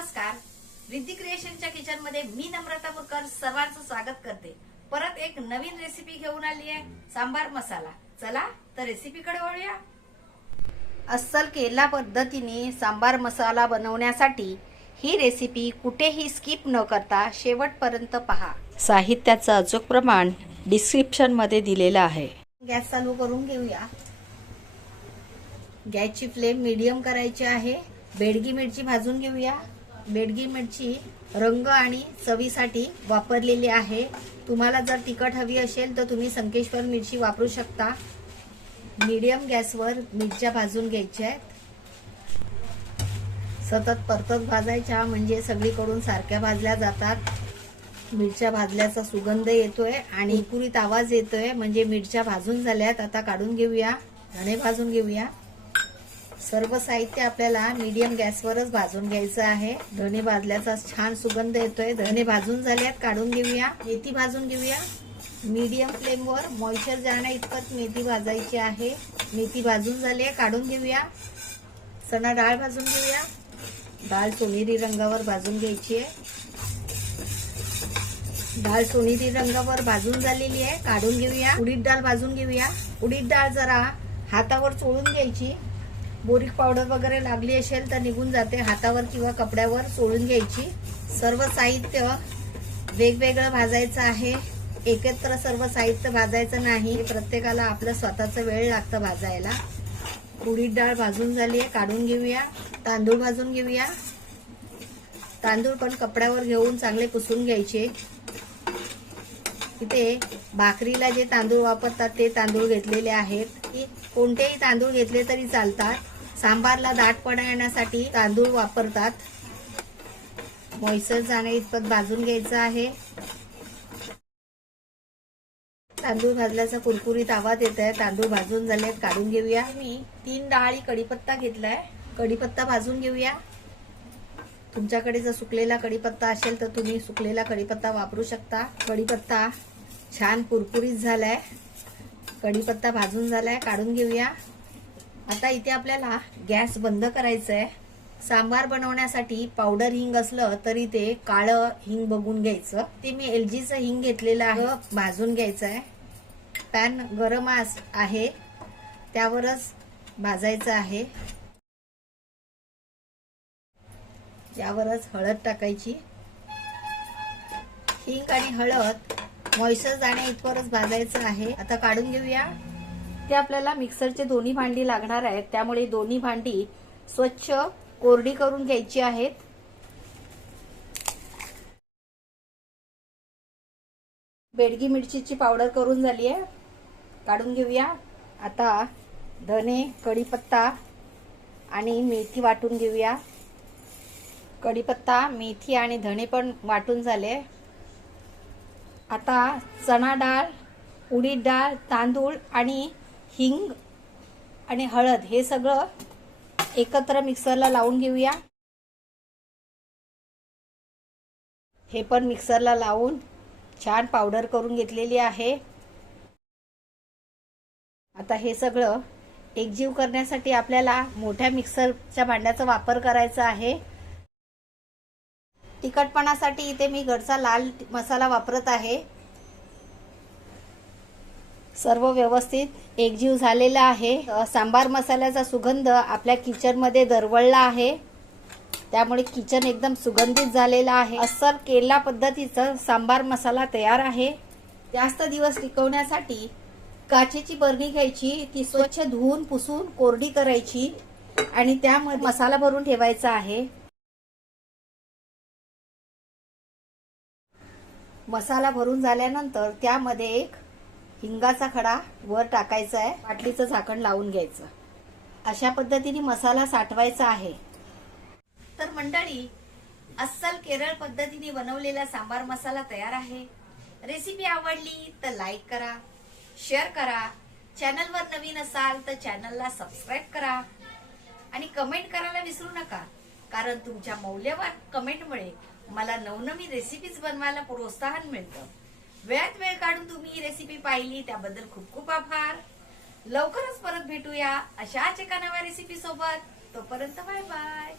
नमस्कार. रिद्धी क्रिएशनच्या किचनमध्ये मी नम्रता मुरकर सर्वांचं स्वागत करते. परत एक नवीन रेसिपी घेऊन आली आहे सांबार मसाला. चला तर रेसिपीकडे वळूया. अस्सल केरला पद्धतीने सांबार मसाला बनवण्यासाठी ही रेसिपी कुठेही स्किप न करता शेवटपर्यंत पहा. साहित्याचं अचूक प्रमाण डिस्क्रिप्शनमध्ये दिलेलं आहे. गॅस चालू करून घेऊया. गॅसची फ्लेम मीडियम करायची आहे. बेडगी मिरची भाजून घेऊया. बेडगी मिरची रंग आणि चवीसाठी वापरलेली आहे. तुम्हाला जर तिखट हवी असेल तर तुम्ही संकेश्वर मिरची वापरू शकता. मीडियम गॅसवर मिरच्या भाजून घ्यायच्या आहेत. सतत परतत भाजायच्या म्हणजे सगळीकडून सारख्या भाजल्या जातात. मिरच्या भाजल्याचा सुगंध येतोय आणि कुरीत आवाज येतोय. म्हणजे मिरच्या भाजून झाल्यात. आता काढून घेऊया. धणे भाजून घेऊया. सर्व साहित्य आपल्याला मीडियम गॅसवरच भाजून घ्यायचं आहे. धणे भाजल्याचा छान सुगंध येतोय. धणे भाजून झाल्यात काढून घेऊया. मेथी भाजून घेऊया. मीडियम फ्लेमवर मॉइश्चर जाण्या इतपत मेथी भाजायची आहे. मेथी भाजून झाली आहे काढून घेऊया. चणा डाळ भाजून घेऊया. डाळ सोनेरी रंगावर भाजून घ्यायची आहे. डाळ सोनेरी रंगावर भाजून झालेली आहे. काढून घेऊया. उडीद डाळ भाजून घेऊया. उडीद डाळ जरा हातावर चोळून घ्यायची. बोरिक पावडर वगैरे लागली असेल तर निघून जाते हातावर किंवा कपड्यावर सोडून घ्यायची. सर्व साहित्य वेगवेगळं भाजायचं आहे. एकत्र सर्व साहित्य भाजायचं नाही. प्रत्येकाला आपलं स्वतःचं वेळ लागतं भाजायला. उडीद डाळ भाजून झाली आहे काढून घेऊया. तांदूळ भाजून घेऊया. तांदूळ पण कपड्यावर घेऊन चांगले पुसून घ्यायचे. इथे भाकरीला जे तांदूळ वापरतात ते तांदूळ घेतलेले आहेत. की कोणतेही तांदूळ घेतले तरी चालतात. सांबारला दाटपणा येण्यासाठी तांदूळ वापरतात. मोयसर जाणे इतपत भाजून घ्यायचं आहे. तांदूळ भाजल्याचा कुरकुरीत आवाज येत आहे तांदूळ भाजून झाले काढून घेऊया. मी तीन डाळी कढीपत्ता घेतलाय. कढीपत्ता भाजून घेऊया. तुमच्याकडे जर सुकलेला कढीपत्ता असेल तर तुम्ही सुकलेला कढीपत्ता वापरू शकता. कढीपत्ता छान कुरकुरीत झालाय. कढीपत्ता भाजून झालाय काढून घेऊया. आता इथे आपल्याला गॅस बंद करायचं आहे सांबार बनवण्यासाठी पावडर हिंग असलं तरी ते काळं हिंग बघून घ्यायचं. ते मी एलजीचं हिंग घेतलेलं आहे भाजून घ्यायचं आहे पॅन गरम आहे त्यावरच भाजायचं आहे. यावरच हळद टाकायची. हिंग आणि हळद मॉइश्चर जाण्या इतकंच भाजायचं आहे. आता काढून घेऊया. इथे आपल्याला मिक्सरचे दोन्ही भांडी लागणार आहेत. त्यामुळे दोन्ही भांडी स्वच्छ कोरडी करून घ्यायची आहेत. बेडगी मिरचीची पावडर करून झाली आहे. काढून घेऊया. आता धने कढीपत्ता आणि मेथी वाटून घेऊया. कढीपत्ता मेथी आणि धणे पण वाटून झाले. आता चणा डाळ उडीद डाळ तांदूळ आणि हिंग आणि हळद हे सगळं एकत्र मिक्सरला लावून घेऊया. हे पण मिक्सरला लावून छान पावडर करून घेतलेली आहे. आता हे सगळं एकजीव करण्यासाठी आपल्याला मोठ्या मिक्सरच्या भांड्याचा वापर करायचा आहे. तिखटपणासाठी इथे मी घरचा लाल मसाला वापरत आहे. सर्व व्यवस्थित एकजीव झालेला आहे. सांबार मसाल्याचा सुगंध आपल्या किचनमध्ये दरवळला आहे. त्यामुळे किचन एकदम सुगंधित झालेला आहे. अस्सल केरला पद्धतीचं सांबार मसाला तयार आहे. जास्त दिवस टिकवण्यासाठी काचेची बरणी घ्यायची ती स्वच्छ धुवून पुसून कोरडी करायची आणि त्यामध्ये मसाला भरून ठेवायचा आहे. मसाला भरून झाल्यानंतर त्यामध्ये एक हिंगाचा खडा वर टाकायचा आहे बाटलीचं झाकण लावून घ्यायचं. अशा पद्धतीने मसाला साठवायचा आहे. तर मंडळी अस्सल केरळ पद्धतीने बनवलेला सांबार मसाला तयार आहे. रेसिपी आवडली तर लाईक करा शेअर करा. चॅनलवर नवीन असाल तर चॅनलला सबस्क्राईब करा. आणि कमेंट करायला विसरू नका कारण तुमच्या मौल्यवान कमेंटमुळे मला नवनवीन रेसिपीज बनवायला प्रोत्साहन मिळतं. वेळात वेळ काढून तुम्ही ही रेसिपी पाहिली त्याबद्दल खूप खूप आभार. लवकरच परत भेटूया अशाच एका नव्या रेसिपी सोबत. तोपर्यंत बाय बाय